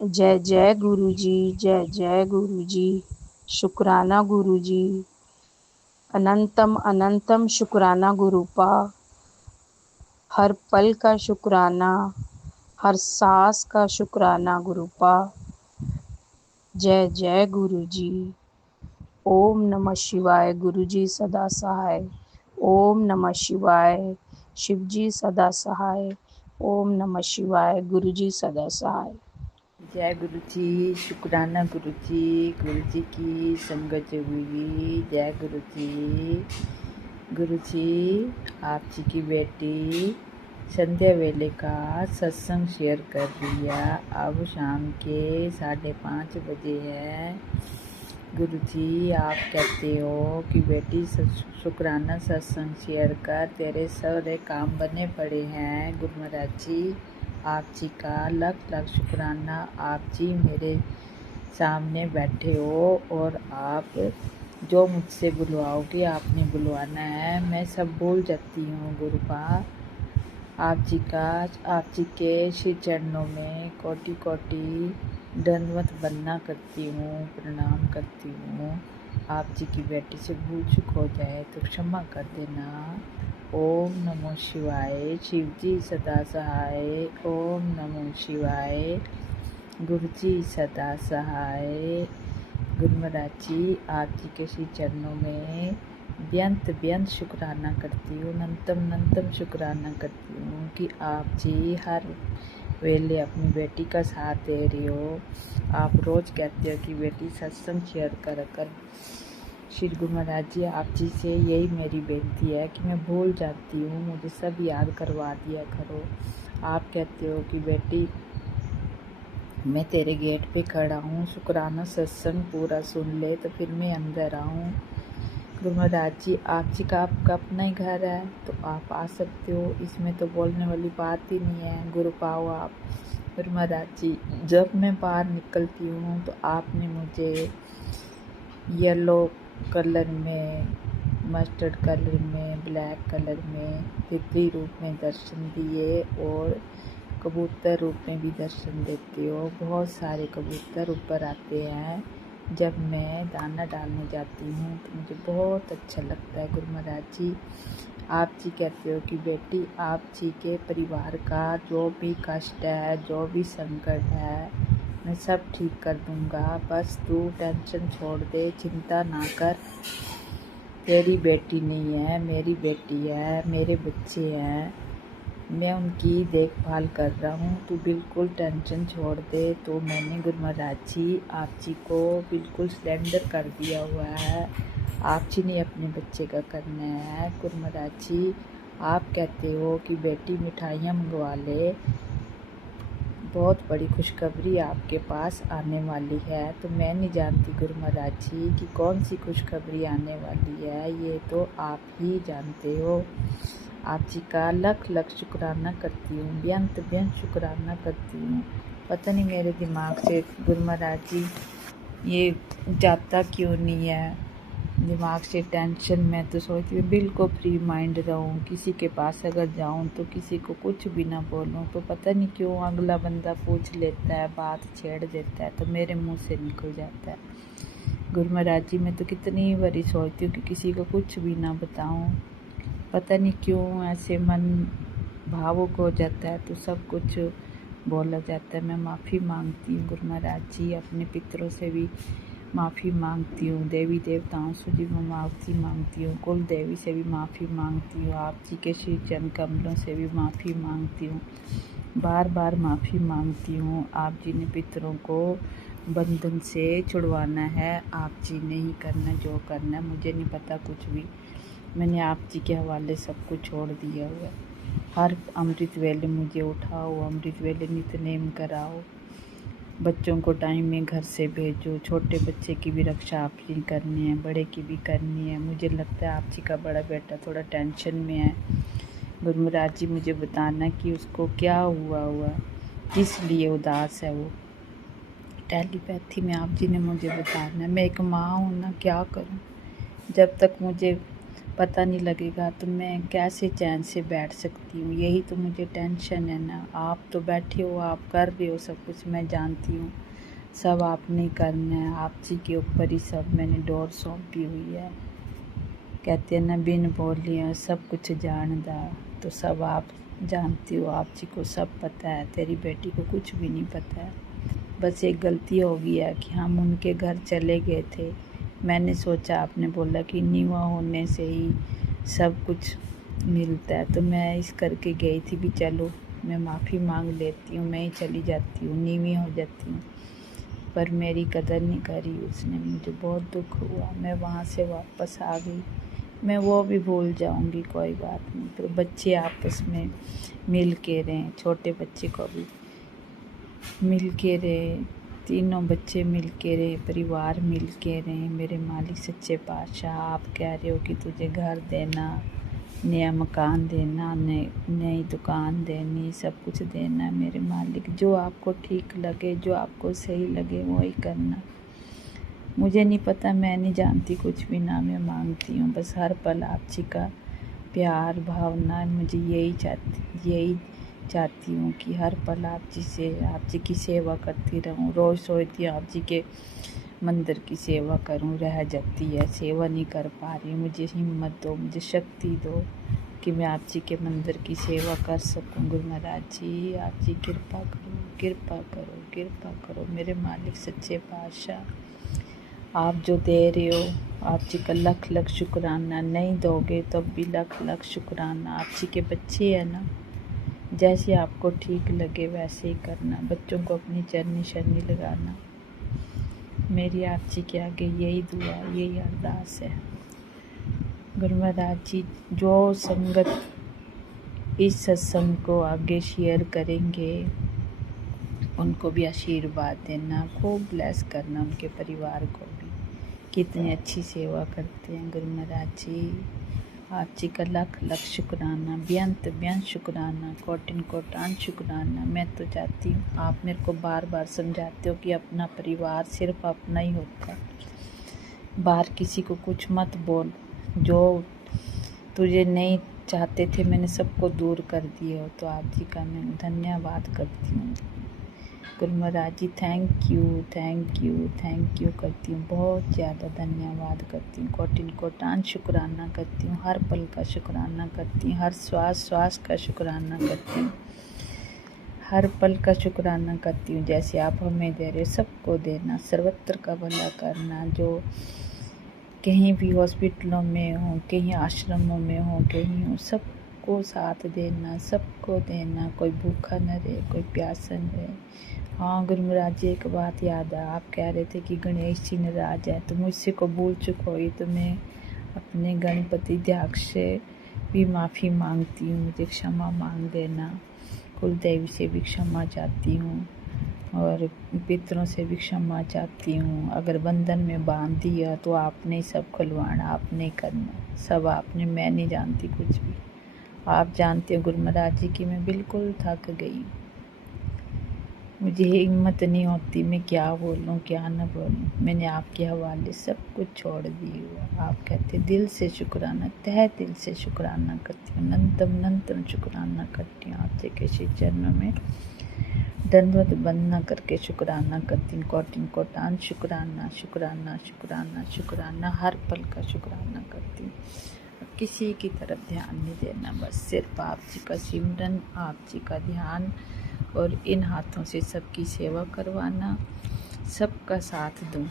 जय जय गुरुजी, जय जय गुरुजी, शुक्राना गुरुजी, अनंतम अनंतम शुक्राना गुरुपा, हर पल का शुक्राना, हर सांस का शुक्राना गुरुपा। जय जय गुरुजी। ओम नमः शिवाय। गुरुजी सदा सहाय। ओम नमः शिवाय। शिवजी सदा सहाय। ओम नमः शिवाय। गुरुजी सदा सहाय। जय गुरु जी, शुक्राना गुरु जी की संगत हुई। जय गुरु जी आप जी की बेटी संध्या वेले का सत्संग शेयर कर रही है। अब शाम के 5:30 बजे है। गुरु जी आप कहते हो कि बेटी शुक्राना सत्संग शेयर कर, तेरे सारे काम बने पड़े हैं। गुरु महाराज जी आप जी का लख लख शुक्राना। आप जी मेरे सामने बैठे हो और आप जो मुझसे बुलवाओगे आपने बुलवाना है। मैं सब भूल जाती हूँ गुरुपा। आप जी के श्री चरणों में कोटि कोटि दंडवत वंदना करती हूँ, प्रणाम करती हूँ। आप जी की बेटी से भूल चूक हो जाए तो क्षमा कर देना। ओम नमो शिवाय। शिव जी सदा सहाय। ओम नमो शिवाय। गुरु जी सदा सहाय। गुरु महाराज जी आप जी के श्री चरणों में बेअंत शुक्राना करती हूँ, अनंतम शुक्राना करती हूँ कि आप जी हर वेले अपनी बेटी का साथ दे रही हो। आप रोज़ कहते हो कि बेटी सत्संग शेयर कर। श्री गुरु महाराज जी आप जी से यही मेरी बेनती है कि मैं भूल जाती हूँ, मुझे सब याद करवा दिया करो। आप कहते हो कि बेटी मैं तेरे गेट पे खड़ा हूँ, शुक्राना सत्संग पूरा सुन ले तो फिर मैं अंदर आऊँ। गुरु महाराज जी आप जी का आपका अपना ही घर है तो आप आ सकते हो, इसमें तो बोलने वाली बात ही नहीं है। गुरु पाओ आप। गुरु महाराज जी जब मैं बाहर निकलती हूँ तो आपने मुझे येलो कलर में, मस्टर्ड कलर में, ब्लैक कलर में, तितली रूप में दर्शन दिए और कबूतर रूप में भी दर्शन देते हो। बहुत सारे कबूतर ऊपर आते हैं जब मैं दाना डालने जाती हूँ तो मुझे बहुत अच्छा लगता है। गुरु महाराज जी आप जी कहते हो कि बेटी आप जी के परिवार का जो भी कष्ट है, जो भी संकट है, मैं सब ठीक कर दूँगा, बस तू टेंशन छोड़ दे, चिंता ना कर। तेरी बेटी नहीं है, मेरी बेटी है, मेरे बच्चे हैं, मैं उनकी देखभाल कर रहा हूँ, तू बिल्कुल टेंशन छोड़ दे। तो मैंने गुरमराज जी आप जी को बिल्कुल सरेंडर कर दिया हुआ है, आप जी ने अपने बच्चे का करना है। गुरमराज जी आप कहते हो कि बेटी मिठाइयाँ मंगवा ले, बहुत बड़ी खुशखबरी आपके पास आने वाली है। तो मैं नहीं जानती गुरमराज जी कि कौन सी खुशखबरी आने वाली है, ये तो आप ही जानते हो। आप जी का लख लख शुक्राना करती हूँ, बेअंत बेअंत शुक्राना करती हूँ। पता नहीं मेरे दिमाग से गुरमराज जी ये जाता क्यों नहीं है दिमाग से टेंशन। मैं तो सोचती हूँ बिल्कुल फ्री माइंड रहूँ, किसी के पास अगर जाऊँ तो किसी को कुछ भी ना बोलूँ, तो पता नहीं क्यों अगला बंदा पूछ लेता है, बात छेड़ देता है, तो मेरे मुंह से निकल जाता है। गुरमराज जी मैं तो कितनी बारी सोचती हूँ कि किसी को कुछ भी ना बताऊँ, पता नहीं क्यों ऐसे मन भावुक हो जाता है, तो सब कुछ बोला जाता है। मैं माफ़ी मांगती हूँ गुरमराज जी, अपने पितरों से भी माफ़ी मांगती हूँ, देवी देवताओं से भी मैं माफ़ी मांगती हूँ, कुल देवी से भी माफ़ी मांगती हूँ, आप जी के श्री चरण कमलों से भी माफ़ी मांगती हूँ, बार बार माफ़ी मांगती हूँ। आप जी ने पितरों को बंधन से छुड़वाना है, आप जी ने ही करना जो करना है, मुझे नहीं पता कुछ भी। मैंने आप जी के हवाले सब कुछ छोड़ दिया हुआ है। हर अमृत वेले मुझे उठाओ, अमृत वेले नित्यनेम कराओ, बच्चों को टाइम में घर से भेजो, छोटे बच्चे की भी रक्षा आप ही करनी है, बड़े की भी करनी है। मुझे लगता है आप जी का बड़ा बेटा थोड़ा टेंशन में है। गुरमराज जी मुझे बताना कि उसको क्या हुआ, किस लिए उदास है वो। टेलीपैथी में आप जी ने मुझे बताना है। मैं एक माँ हूँ ना, क्या करूँ, जब तक मुझे पता नहीं लगेगा तो मैं कैसे चैन से बैठ सकती हूँ, यही तो मुझे टेंशन है ना। आप तो बैठे हो, आप कर रहे हो सब कुछ, मैं जानती हूँ सब आपने करना है, आप जी के ऊपर ही सब मैंने डोर सौंपी हुई है। कहते हैं ना बिन बोलियाँ सब कुछ जानदा, तो सब आप जानती हो, आप जी को सब पता है, तेरी बेटी को कुछ भी नहीं पता है। बस एक गलती हो गई है कि हम उनके घर चले गए थे, मैंने सोचा, आपने बोला कि नीवा होने से ही सब कुछ मिलता है, तो मैं इस करके गई थी भी चलो मैं माफ़ी मांग लेती हूँ, मैं ही चली जाती हूँ, नीवी हो जाती हूँ। पर मेरी कदर नहीं करी उसने, मुझे बहुत दुख हुआ। मैं वहाँ से वापस आ गई, मैं वो भी भूल जाऊँगी, कोई बात नहीं। तो बच्चे आपस में मिल के रहें, छोटे बच्चे को भी मिल के रहे, तीनों बच्चे मिल के रहे, परिवार मिल के रहे। मेरे मालिक सच्चे पातशाह, आप कह रहे हो कि तुझे घर देना, नया मकान देना, नई दुकान देनी, सब कुछ देना। मेरे मालिक जो आपको ठीक लगे, जो आपको सही लगे वही करना। मुझे नहीं पता, मैं नहीं जानती कुछ भी ना, मैं मांगती हूँ बस हर पल आप जी का प्यार भावना। मुझे यही चाहती हूँ कि हर पल आप जी की सेवा करती रहूँ। रोज़ सोचती हूँ आप जी के मंदिर की सेवा करूँ, रह जाती है, सेवा नहीं कर पा रही। मुझे हिम्मत दो, मुझे शक्ति दो कि मैं आप जी के मंदिर की सेवा कर सकूँ। गुरमराज जी आप जी कृपा करो, कृपा करो, कृपा करो। मेरे मालिक सच्चे पातशाह, आप जो दे रहे हो आप जी का लख लख शुक्राना, नहीं दोगे तो भी लख लख शुक्राना। आप जी के बच्चे हैं ना, जैसे आपको ठीक लगे वैसे ही करना, बच्चों को अपनी चरनी शरनी लगाना। मेरी आप जी के आगे यही दुआ, यही अरदास है। गुरमराज जी जो संगत इस सत्संग को आगे शेयर करेंगे उनको भी आशीर्वाद देना, खूब ब्लेस करना उनके परिवार को भी, कितनी अच्छी सेवा करते हैं। गुरमराज जी आप जी का लख लख शुक्राना, बेअंत बेअंत शुक्राना, कोटिन कोटान शुक्राना। मैं तो चाहती हूँ, आप मेरे को बार बार समझाते हो कि अपना परिवार सिर्फ अपना ही होता है, बाहर किसी को कुछ मत बोल, जो तुझे नहीं चाहते थे मैंने सबको दूर कर दिए हो। तो आप जी का मैं धन्यवाद करती हूँ। गुरमराज जी थैंक यू करती हूँ, बहुत ज़्यादा धन्यवाद करती हूँ, कोटिन कोटान शुक्राना करती हूँ, हर पल का शुक्राना करती हूँ, हर श्वास का शुक्राना करती हूँ, हर पल का शुक्राना करती हूँ। जैसे आप हमें दे रहे हो सबको देना, सर्वत्र का भला करना। जो कहीं भी हॉस्पिटलों में हो, कहीं आश्रमों में हो, कहीं हो, सबको साथ देना, सबको देना। कोई भूखा न रहे, कोई प्यासा न रहे। हाँ गुरु महाराज जी, एक बात याद है, आप कह रहे थे कि गणेश जी नाराज है, तो मुझसे को भूल चुका हुई तो मैं अपने गणपति ध्यान से भी माफ़ी मांगती हूँ। मुझे क्षमा मांग देना। कुल देवी से भी क्षमा चाहती हूँ और पितरों से भी क्षमा चाहती हूँ। अगर बंधन में बांध दिया तो आपने सब खुलवाना, आपने करना, सब आपने। मैं नहीं जानती कुछ भी। आप जानते हो गुरु महाराज जी कि मैं बिल्कुल थक गई। मुझे हिम्मत नहीं होती मैं क्या बोलूँ क्या न बोलूँ। मैंने आपके हवाले सब कुछ छोड़ दी हुआ। आप कहते दिल से शुक्राना, तहे दिल से शुक्राना करती हूँ, नंतम शुक्राना करती हूँ। आपसे किसी चरणों में दंडवत बंदना करके शुक्राना करती हूँ। कोटिन कोटान शुक्राना शुक्राना शुक्राना शुक्राना, हर पल का शुक्राना करती हूँ। किसी की तरफ ध्यान नहीं देना, बस सिर्फ आप जी का सिमरन, आप जी का ध्यान, और इन हाथों से सबकी सेवा करवाना, सबका साथ दूँ,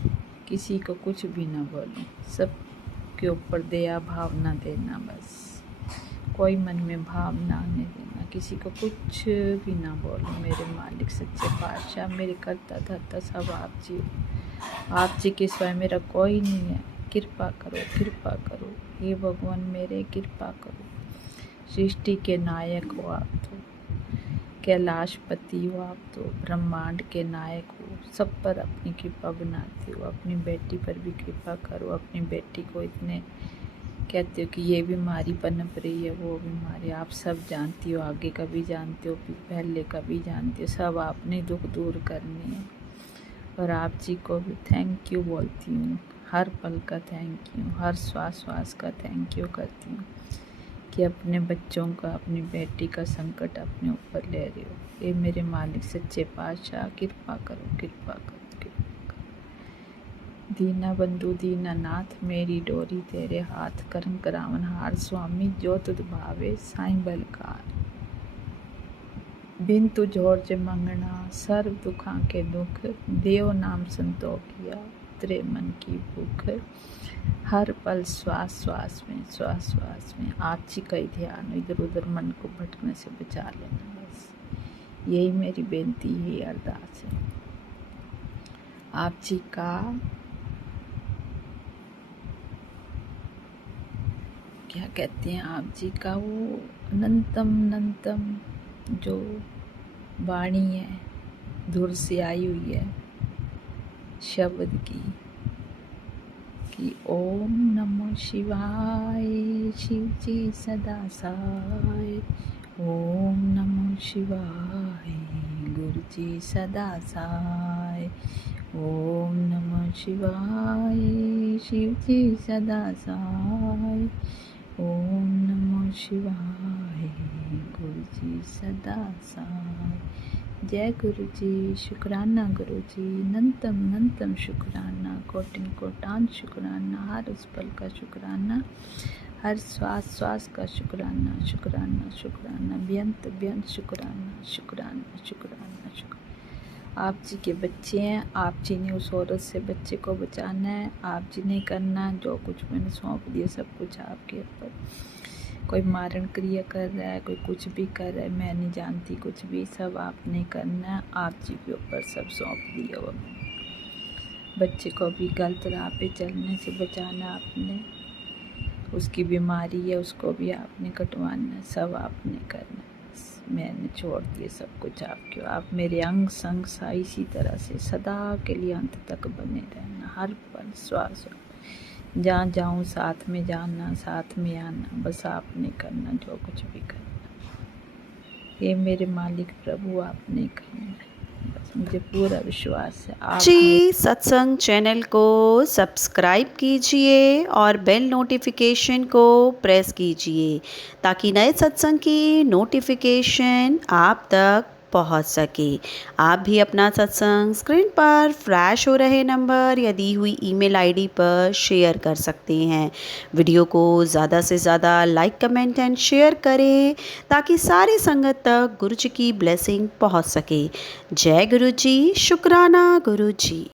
किसी को कुछ भी ना बोलूँ, सब के ऊपर दया भाव ना देना। बस कोई मन में भाव ना आने देना, किसी को कुछ भी ना बोलूँ। मेरे मालिक सच्चे पातशाह, मेरे करता धरता सब आप जी। आप जी के सिवाय मेरा कोई नहीं है। कृपा करो, कृपा करो हे भगवान मेरे, कृपा करो। सृष्टि के नायक हो आप तो, कैलाशपति हो आप तो, ब्रह्मांड के नायक हो, सब पर अपनी कृपा बनाते हो। अपनी बेटी पर भी कृपा करो। अपनी बेटी को इतने कहते हो कि ये बीमारी पनप रही है, वो बीमारी, आप सब जानती हो, आगे का भी जानते हो, पहले का भी जानते हो, सब आपने दुख दूर करने हैं। और आप जी को भी थैंक यू बोलती हूँ, हर पल का थैंक यू, हर श्वास का थैंक यू करती हूँ कि अपने बच्चों का, अपनी बेटी का संकट अपने ऊपर ले रहे हो। ये मेरे मालिक सच्चे पातशाह, कृपा करो, कृपा करो, कृपा करो। दीना बंधु दीना नाथ, मेरी डोरी तेरे हाथ, करम करावन हार स्वामी, जो तुद भावे साईं बलकार। बिन तु जोर ज मंगना, सर्व दुखां के दुख, देव नाम संतोखिया, तेरे मन की भूख। हर पल श्वास में आप जी का ही ध्यान, इधर उधर मन को भटकने से बचा लेना। बस यही मेरी बेनती, यही अरदास है। आप जी का क्या कहते हैं, आप जी का वो अनंतम जो वाणी है, धुर से आई हुई है शब्द की, कि ओम नमो शिवाय, शिव जी सदा साय। ओम नमो शिवाय, गुरु जी सदा साय। ओम नमो शिवाय, शिव जी सदा साय। ओम नमो शिवाय, गुरु जी सदा साय। जय गुरु जी, शुक्राना गुरु जी, नंतम शुक्राना, कोटिन कोटान शुक्राना, हर उस पल का शुक्राना, हर श्वास का शुक्राना, शुक्राना, बेअंत शुक्राना, शुक्राना। आप जी के बच्चे हैं, आप जी ने उस औरत से बच्चे को बचाना है, आप जी ने करना। जो कुछ मैंने सौंप दिया सब कुछ आपके ऊपर। कोई मारण क्रिया कर रहा है, कोई कुछ भी कर रहा है, मैं नहीं जानती कुछ भी, सब आपने करना। आप जी के ऊपर सब सौंप दिया हुआ मैंने। बच्चे को भी गलत राह पे चलने से बचाना आपने, उसकी बीमारी है उसको भी आपने कटवाना, सब आपने करना। मैंने छोड़ दिए सब कुछ आपके। आप मेरे अंग संग सा इसी तरह से सदा के लिए अंत तक बने रहना, हर पल श्वास। जहाँ जाऊँ साथ में जाना, साथ में आना, बस आपने करना जो कुछ भी करना। ये मेरे मालिक प्रभु आपने करना है, बस मुझे पूरा विश्वास है। आप जी सत्संग चैनल को सब्सक्राइब कीजिए और बेल नोटिफिकेशन को प्रेस कीजिए ताकि नए सत्संग की नोटिफिकेशन आप तक पहुंच सके। आप भी अपना सत्संग स्क्रीन पर फ्लैश हो रहे नंबर या दी हुई ईमेल आईडी पर शेयर कर सकते हैं। वीडियो को ज़्यादा से ज़्यादा लाइक कमेंट एंड शेयर करें ताकि सारी संगत तक गुरु जी की ब्लेसिंग पहुंच सके। जय गुरु जी, शुक्राना गुरु जी।